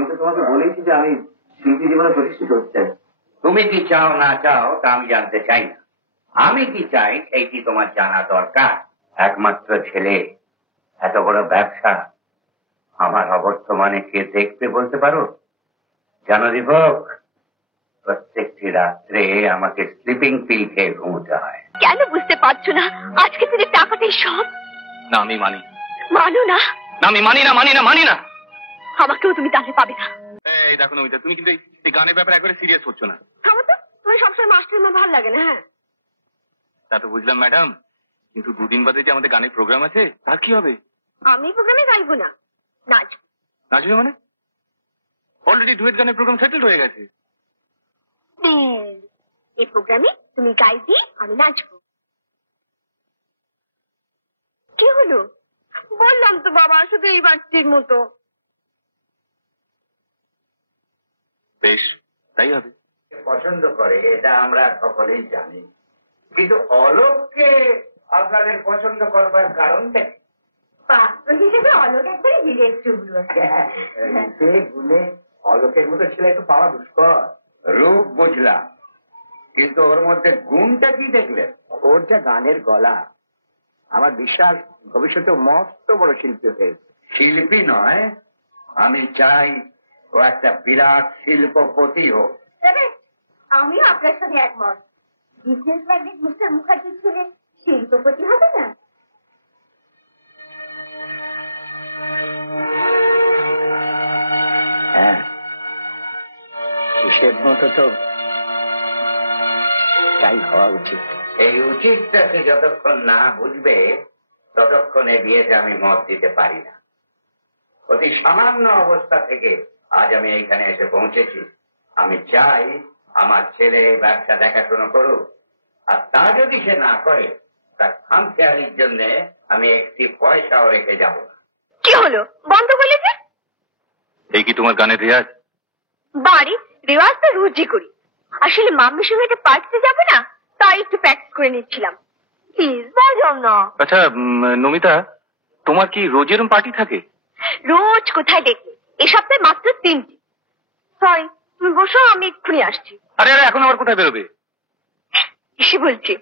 আমি তো তোমাকে বলেছি যে আমি শিল্পী জীবনে প্রতিষ্ঠিত হতে চাই। তুমি কি চাও না চাও তা আমি জানতে চাই না, আমি কি চাই সেইটি তোমার জানা দরকার। একমাত্র ছেলে, এত বড় ব্যবসা আমার অবর্তমানে কে দেখবে বলতে পারো? জানো দীপক, প্রত্যেকটি রাত্রে আমাকে স্লিপিং পিল খেয়ে ঘুমোতে হয়। কেন বুঝতে পারছো না? আজকে তুমি টাকাটাই সব। না আমি মানি। মানো না? না আমি মানি না, মানি না, মানি না। আমাকেও তুমি তাহলে পাবে না। এই দেখো নমিতা, তুমি কিন্তু এই গানের ব্যাপারে একবারে সিরিয়াস হচ্ছ না। থামো তো, তুমি সবসময় মাস্টার মা ভালো লাগে না। হ্যাঁ তা তো বুঝলাম ম্যাডাম, কিন্তু দুদিন বাদে যে আমাদের গানের প্রোগ্রাম আছে তার কি হবে? আমি প্রোগ্রামে গাইবো না, নাচবো। নাচবে মানে? অলরেডি ডুয়েট গানের প্রোগ্রাম সেটেল হয়ে গেছে। এই প্রোগ্রামে তুমি গাইবে, আমি নাচবো। কি হলো? বললাম তো বাবা, শুধু এই বাচ্চির মতো। বেশ, তাই হবে। পছন্দ করে এটা আমরা সকলেই জানি, কিন্তু অলোককে আপনাদের পছন্দ করবার কারণটা কি? পাত্র হিসেবে অলোক একবারে হিরের টুকরো। গুণে অলোকের মতো ছেলে একটু পাওয়া দুষ্কর। রূপ বুঝলাম, কিন্তু ওর মধ্যে গুণটা কি দেখলেন? ওর যা গানের গলা, আমার বিশ্বাস ভবিষ্যতে মস্ত বড় শিল্পী হয়েছে। শিল্পী নয়, আমি চাই ও একটা বিরাট শিল্পপতি হোক। আমি আপনার সাথে একমত। বিজনেস ম্যাগনেট মিস্টার মুখার্জির ছেলে শিল্পপতি হবে না? হ্যাঁ, সে মতো তো তাই হওয়া উচিত। এই উচিতটাকে যতক্ষণ না বুঝবে ততক্ষণে বিয়েতে আমি মত দিতে পারি না। অতি সামান্য অবস্থা থেকে আজ আমি এইখানে এসে পৌঁছেছি। আমি চাই আমার ছেলে এই ব্যবসা দেখাশোনা করুক, আর তা যদি সে না করে তার খামখেয়ালির জন্য আমি একটি পয়সাও রেখে যাব না। কি হলো, বন্ধ করলে যে? এই কি তোমার গানের রেয়াজ? বাড়ি রেওয়াজ তো রোজই করি। আসলে মাম্মির সঙ্গে একটা পার্টিতে যাবো না, তাই একটু প্র্যাকটিস করে নিচ্ছিলাম। প্লিজ বাজাও না। আচ্ছা নমিতা, তোমার কি রোজ এরম পার্টি থাকে? রোজ কোথায় দেখলে? এ সপ্তাহে মাত্র 3টি। সরি, তুমি বসো, আমি এক্ষুনি আসছি। আরে আরে, এখন আবার কোথায় বেরোবে? এসে বলছি।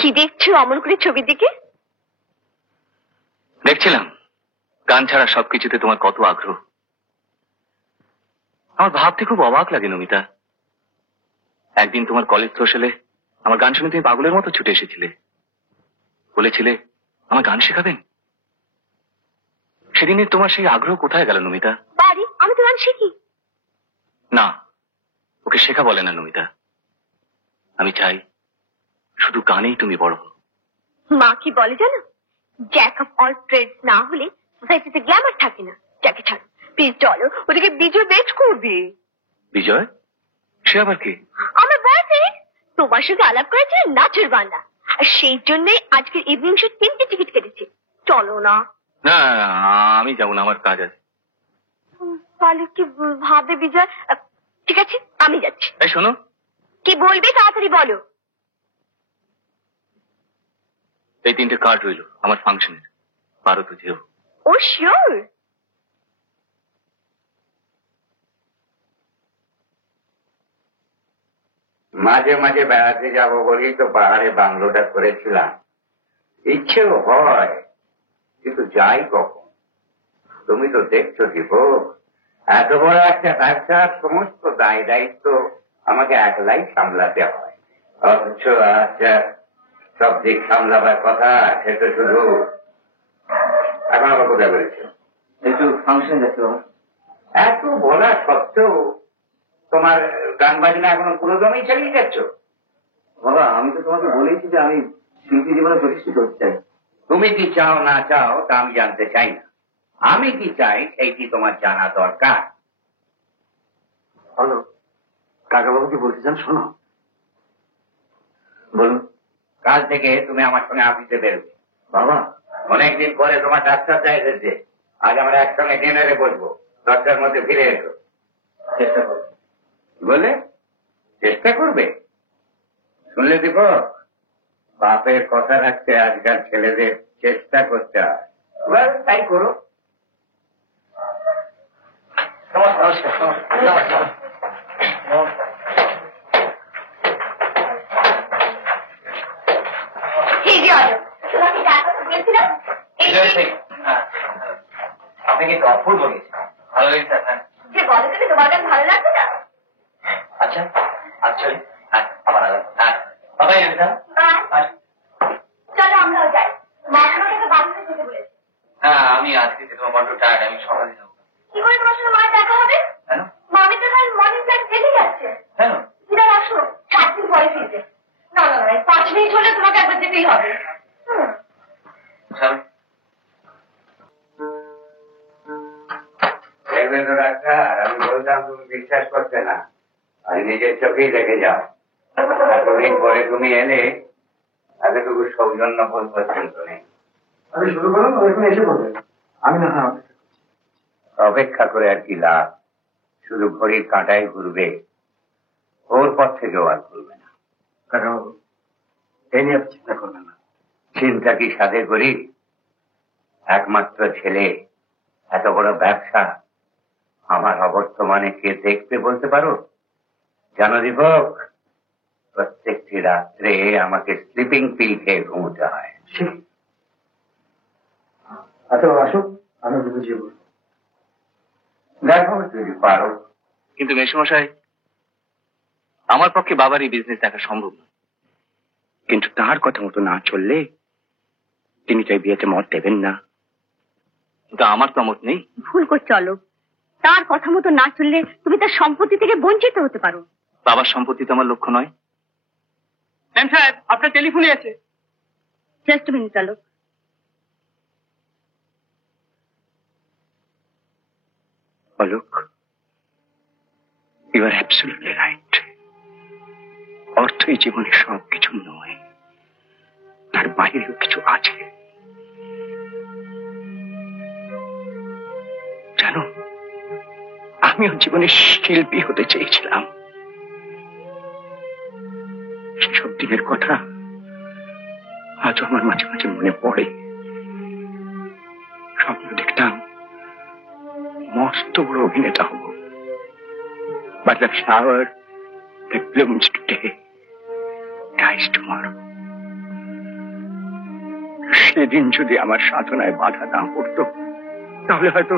কি দেখছো অমন করে ছবির দিকে? দেখছিলাম গান ছাড়া সবকিছুতে তোমার কত আগ্রহ। আমার ভাবতে খুব অবাক লাগে নমিতা, একদিন তোমার কলেজ সোশ্যালে আমার গান শুনে তুমি পাগলের মতো ছুটে এসেছিলে, বলেছিলে আমার গান শেখাবেন। সেদিনের তোমার সেই আগ্রহ কোথায় গেল নমিতা? বাড়ি আমি তো গান শিখি। না, ওকে শেখা বলে না নমিতা, আমি চাই শুধু গানেই তুমি বড় হও। মা কি বলে জানো, জ্যাক অফ অল ট্রেডস না হলে সোসাইটিতে গ্ল্যামার থাকে না। যাকে ছাড়ো, প্লিজ চলো, ওদিকে বিজয় বেচ করবে। বিজয়? সে আবার কি? আমার বয়ফ্রেন্ড, তোমার সঙ্গে আলাপ করেছে নাচের বান্দা, আর সেই জন্যই আজকের ইভিনিং শো 3টে টিকিট কেটেছে। চলো না। না আমি যাবো না, আমার কাজ আছে। তাহলে কি ভাবে বিজয়? ঠিক আছে, আমি যাচ্ছি। এই শোনো, কি বলবে তাড়াতাড়ি বলো। এই 3টে কার্ড রইল আমার ফাংশনের, পারো তো যেও। ও শিওর? মাঝে মাঝে বেড়াতে যাব বলেই তো পাহাড়ে বাংলোটা করেছিলাম। ইচ্ছেও হয়, কিন্তু যাই কখন। তুমি তো দেখছো দীপক, এত বড় একটা ব্যবসার সমস্ত দায় দায়িত্ব আমাকে একলাই সামলাতে হয়। অথচ আচ্ছা, সব দিক সামলাবার কথা সে তো শুধু এখন আবার কোথায় বেড়েছে? একটু ফাংশন যাচ্ছে বাবা। এত বলা সত্ত্বেও তোমার গান বাজনা এখনো পুরো দমেই চালিয়ে যাচ্ছ? বাবা আমি তো তোমাকে বলেছি যে আমি শিল্পী জীবনে প্রতিষ্ঠিত হতে চাই। তুমি কি চাও না চাও তা আমি জানতে চাই না, আমি কি চাই সেইটি তোমার জানা দরকার। হলো কাকাবাবু কি বলতে চান শোনো। বলুন। কাল থেকে তুমি আমার সঙ্গে অফিসে বেরোবে। বাবা অনেকদিন পরে তোমার ডাক্তারটা এসেছে, আজ আমরা একসঙ্গে ডিনারে বসবো। 10টার মধ্যে ফিরে এসো। চেষ্টা করো। বলে চেষ্টা করবে? শুনলে দীপক, বাপের কথা রাখতে আজকাল ছেলেদের চেষ্টা করতে হয়। তাই করো। আপনি কিন্তু অপূর্ব গেছেন, ভালো লেগেছে। যে বলো তুমি তোমার গান ভালো লাগবে না? আচ্ছা আচ্ছা, আবার বাবাই চলো আমরাও যাই, মা আমাকে বাড়িতে যেতে বলেছে। হ্যাঁ, আমি আজকে তোমার বড্ড টায়ার্ড, আমি সকালে যাবো। কি করে তোমার সঙ্গে মায়ের দেখা হবে? কেন? মামি তো কাল মর্নিং ফ্লাইট জেগে যাচ্ছে। কেন? এবার আসো, 7 দিন পরে ফিরবে। না না না, 5 মিনিট হলে তোমাকে একবার যেতেই হবে। দেখবে তো ডাক্তার, আমি বলতাম তুমি বিশ্বাস করতে না, আর নিজের চোখেই দেখে যাও। এতদিন পরে তুমি এলে, এতটুকু সৌজন্য বোধ পর্যন্ত নেই। আমি শুরু করুন, ওইখানে এসে বলবেন। আমি না হয় অপেক্ষা করে আর কি লাভ? শুধু ঘড়ির কাঁটাই ঘুরবে, ওর পর থেকেও আর ঘুরবে না। কারণ এই নিয়ে আপনি চিন্তা করবেন না। চিন্তা কি সাথে করি? একমাত্র ছেলে, এত বড় ব্যবসা, আমার অবর্তমানে কে দেখবে বলতে পারো? জানো দীপক, প্রত্যেকটি রাত্রে আমাকে স্লিপিং পিল খেয়ে ঘুমোতে হয়। আচ্ছা আসুক, আমি বুঝিয়ে বলবো। দেখো যদি পারো। কিন্তু মেসোমশাই, আমার পক্ষে বাবার এই বিজনেস দেখা সম্ভব না। কিন্তু তার কথা মতো না চললে তিনি তো এই বিয়েতে মত দেবেন না। কিন্তু আমার তো মত নেই। ভুল করছো অলোক, তার কথা মতো না চললে তুমি তার সম্পত্তি থেকে বঞ্চিত হতে পারো। বাবার সম্পত্তি তো আমার লক্ষ্য নয়। ম্যাম সাহেব, আপনার টেলিফোনে আছে। Just minute Alok. Alok, you are absolutely right. অর্থই জীবনে সবকিছু নয়, তার বাইরেও কিছু আছে। জানো, আমিও জীবনে শিল্পী হতে চেয়েছিলাম। সেসব দিনের কথা আজও আমার মাঝে মাঝে মনে পড়ে। স্বপ্ন দেখতাম মস্ত বড় অভিনেতা হব। But the flower that blooms today dies tomorrow. সেদিন যদি আমার সাধনায় বাধা না পড়তো, তাহলে হয়তো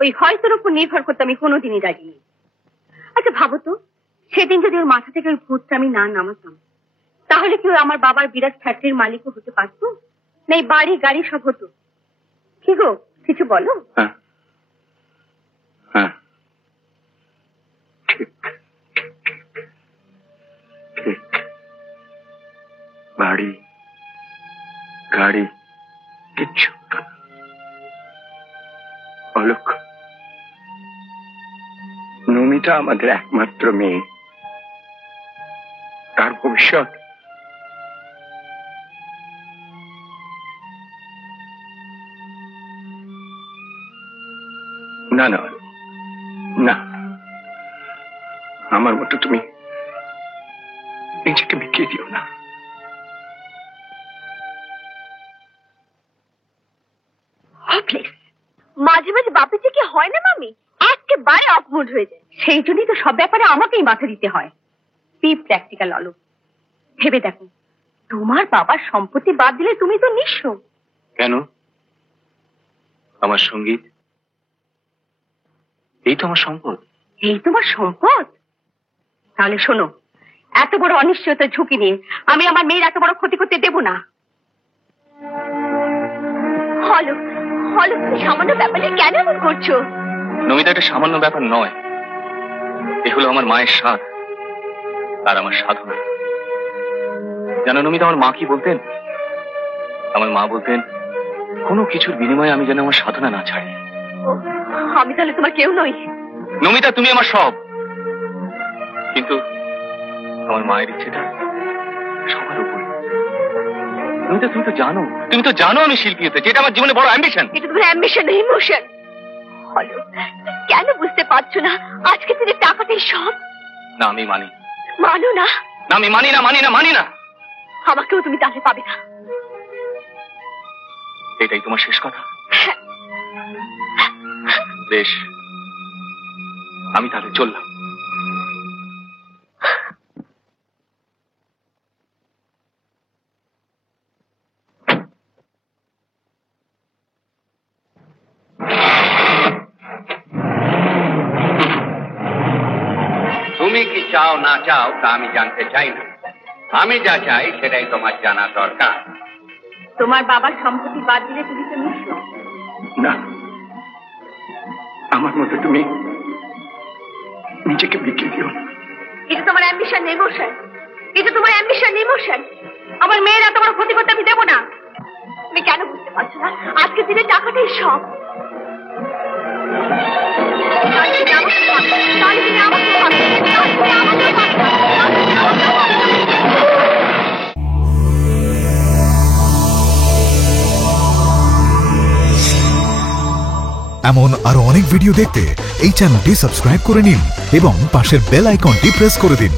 ওই হয়তোর উপর নির্ভর করতে আমি কোনোদিনই রাজি নেই। আচ্ছা ভাবো তো, সেদিন যদি ওর মাথা থেকে ওই ভূতটা আমি না নামাতাম, তাহলে কি আমার বাবার বিরাট ফ্যাক্টরির মালিকও হতে পারতো? না এই বাড়ি গাড়ি সব হতো? কি গো, কিছু বলো। হ্যাঁ হ্যাঁ, ঠিক ঠিক। বাড়ি গাড়ি কিচ্ছু হতো না। অলোক, নমিতা আমাদের একমাত্র মেয়ে। তার ভবিষ্যৎ না না না, আমার মতো তুমি নিজেকে বিকিয়ে দিও না। মাঝে মাঝে বাপের যে কি হয় না মামি, একেবারে অকমুড হয়ে যায়। সেই জন্যই তো সব ব্যাপারে আমাকেই মাথা দিতে হয়। B practical Alok. ভেবে দেখো, তোমার বাবার সম্পত্তি বাদ দিলে তুমি তো নিঃস্ব। কেন? আমার সঙ্গীত, এই তো আমার সম্পদ। এই তোমার সম্পদ? তাহলে শোনো, এত বড় অনিশ্চয়তার ঝুঁকি নিয়ে আমি আমার মেয়ের এত বড় ক্ষতি করতে দেব না। হলো হলো, তুমি সামান্য ব্যাপারে কেন এমন করছো? নমিতা, এটা সামান্য ব্যাপার নয়। এ হলো আমার মায়ের স্বাদ আর আমার সাধনা। জানো নমিতা, আমার মা কি বলতেন? আমার মা বলতেন, কোনো কিছুর বিনিময়ে আমি যেন আমার সাধনা না ছাড়ি। আমি তাহলে তোমার কেউ নই? নমিতা, তুমি আমার সব। কিন্তু আমার মায়ের ইচ্ছেটা সবার উপরে। নমিতা, তুমি তো জানো আমি শিল্পী হতে, যেটা আমার জীবনে বড় অ্যাম্বিশন। এটা তোমার অ্যাম্বিশন, ইমোশন। হলো, কেন বুঝতে পারছো না আজকে দিনে টাকাটাই সব? না আমি মানি। মানো না? না আমি মানি না, মানি না, মানি না। আমাকেও তুমি তাহলে পাবে না। এটাই তোমার শেষ কথা? বেশ, আমি তাহলে চললাম। তুমি কি চাও না চাও তা আমি জানতে চাই না। আমি যা চাই সেটাই তোমার জানা দরকার। তোমার বাবার সম্পত্তি বাদ দিলে তুমি তো নিঃস্ব। না, আমার মতো তুমি নিজেকে বিক্রি দিও না। এটা তোমার অ্যাম্বিশন ইমোশন, এটা তোমার অ্যাম্বিশন ইমোশন। আমার মেয়েরা তোমার ক্ষতি করতে আমি দেবো না। তুমি কেন বুঝতে পারছো না আজকে দিনে টাকাটাই সব? এমন আরো অনেক ভিডিও দেখতে এই চ্যানেলটি সাবস্ক্রাইব করে নিন এবং পাশের বেল আইকনটি প্রেস করে দিন।